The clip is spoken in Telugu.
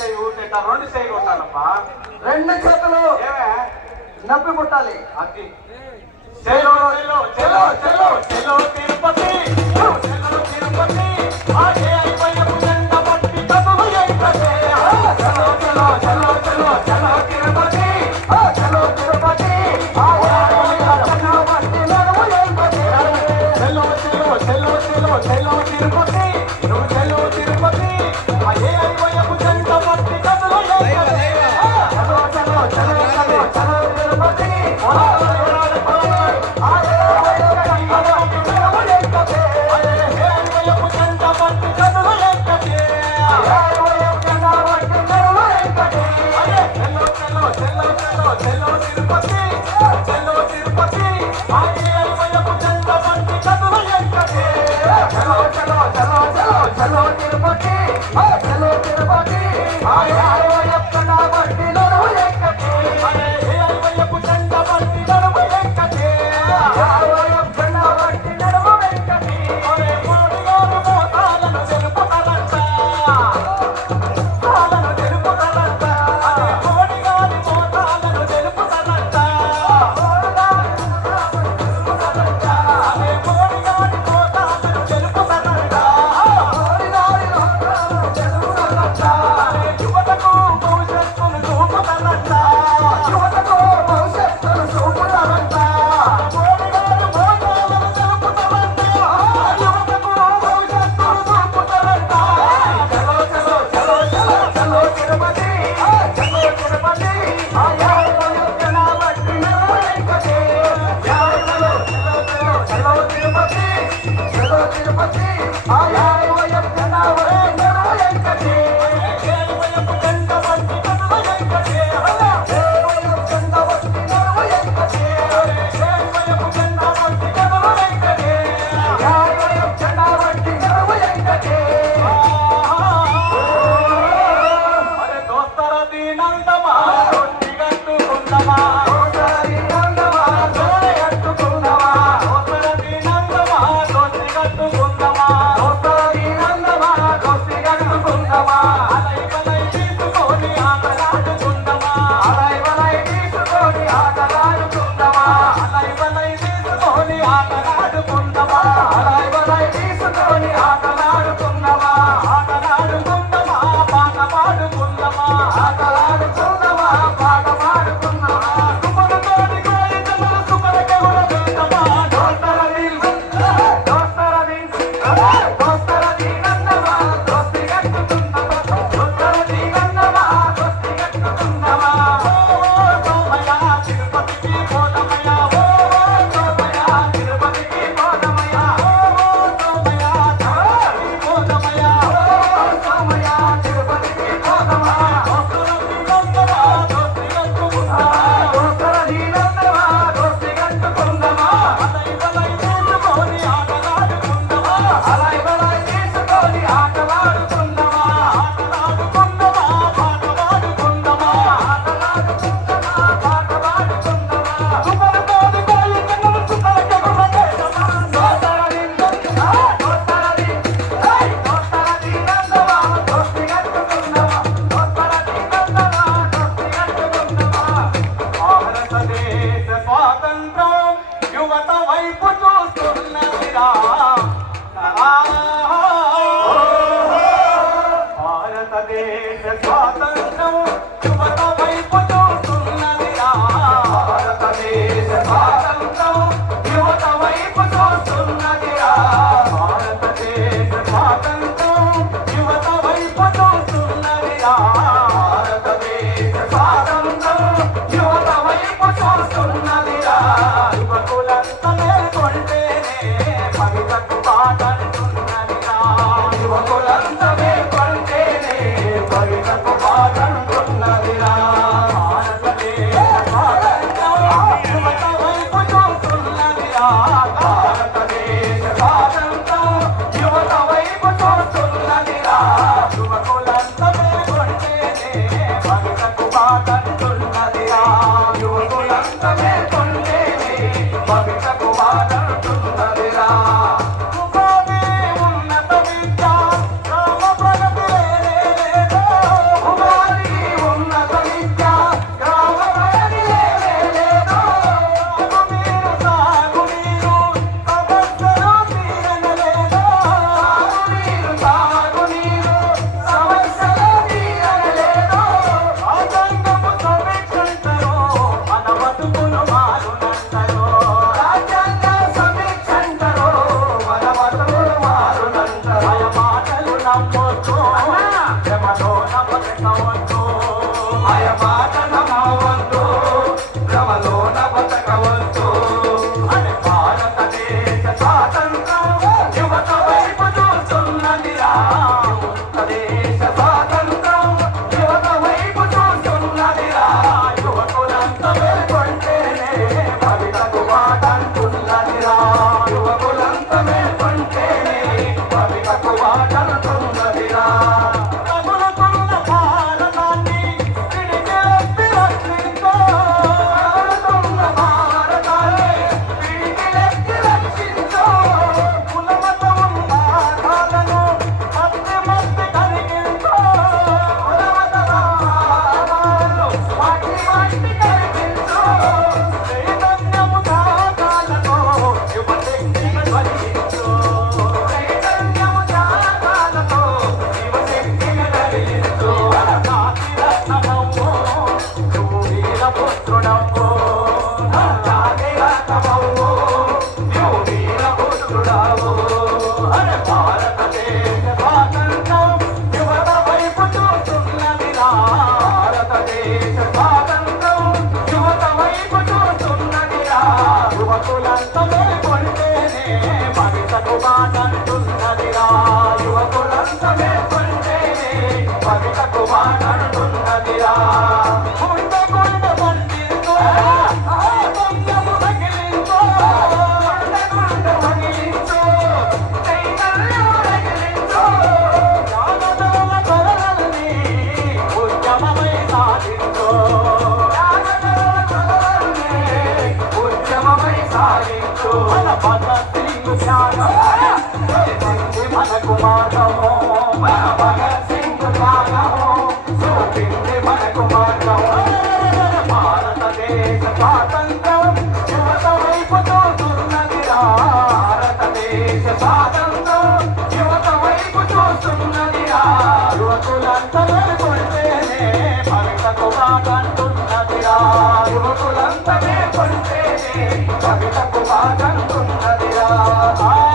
రెండు చేయి కొట్టాలప్పా రెండు చేతులు. నప్పి పుట్టాలి. అది చెల్లో చెల్లో చెల్లో Tirupati. I'm a team. I'm bota calando. యువకులంతా